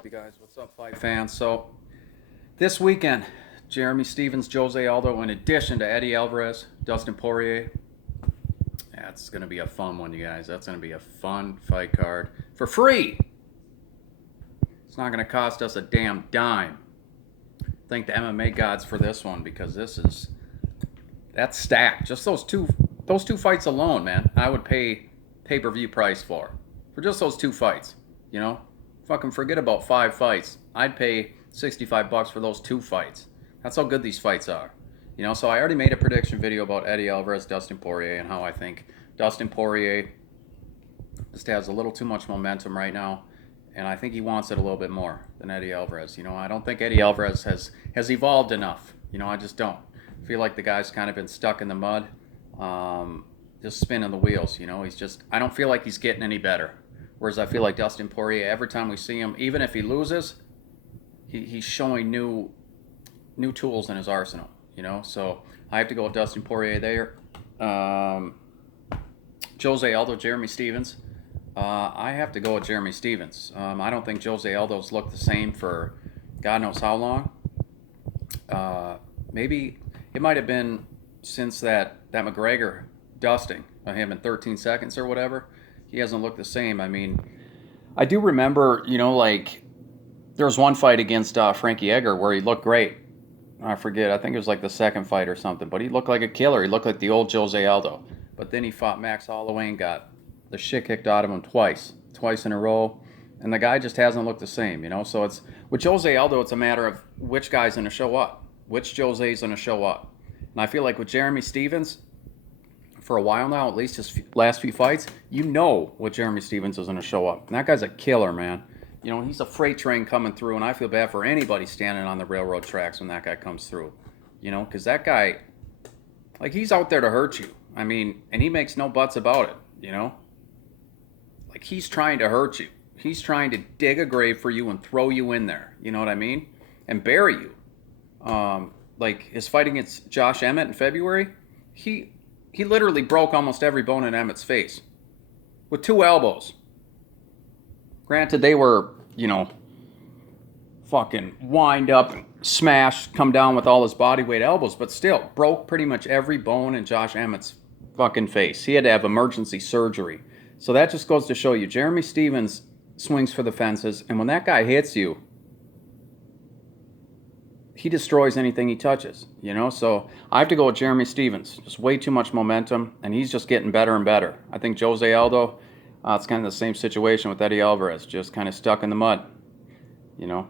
up, you guys? What's up, fight fans? So, this weekend, Jeremy Stephens, Jose Aldo, in addition to Eddie Alvarez, Dustin Poirier. That's going to be a fun one, you guys. That's going to be a fun fight card for free. It's not going to cost us a damn dime. Thank the MMA gods for this one, because that's stacked. Just those two fights alone, man. I would pay pay-per-view price for just those two fights. You know, fucking forget about 5 fights. I'd pay $65 for those 2 fights. That's how good these fights are. You know, so I already made a prediction video about Eddie Alvarez, Dustin Poirier, and how I think Dustin Poirier just has a little too much momentum right now, and I think he wants it a little bit more than Eddie Alvarez. You know, I don't think Eddie Alvarez has evolved enough. You know, I just don't. I feel like the guy's kind of been stuck in the mud, just spinning the wheels. You know, I don't feel like he's getting any better. Whereas I feel like Dustin Poirier, every time we see him, even if he loses, he's showing new tools in his arsenal. You know, so I have to go with Dustin Poirier there. Jose Aldo, Jeremy Stephens. I have to go with Jeremy Stephens. I don't think Jose Aldo's looked the same for God knows how long. Maybe it might have been since that McGregor dusting of him in 13 seconds or whatever. He hasn't looked the same. I mean, I do remember, you know, like there was one fight against Frankie Edgar where he looked great. I forget. I think it was like the second fight or something. But he looked like a killer. He looked like the old Jose Aldo. But then he fought Max Holloway and got the shit kicked out of him twice in a row. And the guy just hasn't looked the same, you know. So it's with Jose Aldo, it's a matter of which guy's going to show up, which Jose's going to show up. And I feel like with Jeremy Stephens, for a while now, at least his last few fights, you know what Jeremy Stephens is going to show up. And that guy's a killer, man. You know, he's a freight train coming through, and I feel bad for anybody standing on the railroad tracks when that guy comes through. You know, because that guy, like, he's out there to hurt you. I mean, and he makes no buts about it, you know? Like, he's trying to hurt you. He's trying to dig a grave for you and throw you in there, you know what I mean? And bury you. Like, his fight against Josh Emmett in February, he literally broke almost every bone in Emmett's face with 2 elbows. Granted, they were, you know, fucking wind up and smashed, come down with all his body weight elbows, but still broke pretty much every bone in Josh Emmett's fucking face. He had to have emergency surgery. So that just goes to show you, Jeremy Stephens swings for the fences, and when that guy hits you, he destroys anything he touches, you know? So I have to go with Jeremy Stephens. Just way too much momentum, and he's just getting better and better. I think Jose Aldo, it's kind of the same situation with Eddie Alvarez, just kind of stuck in the mud, you know?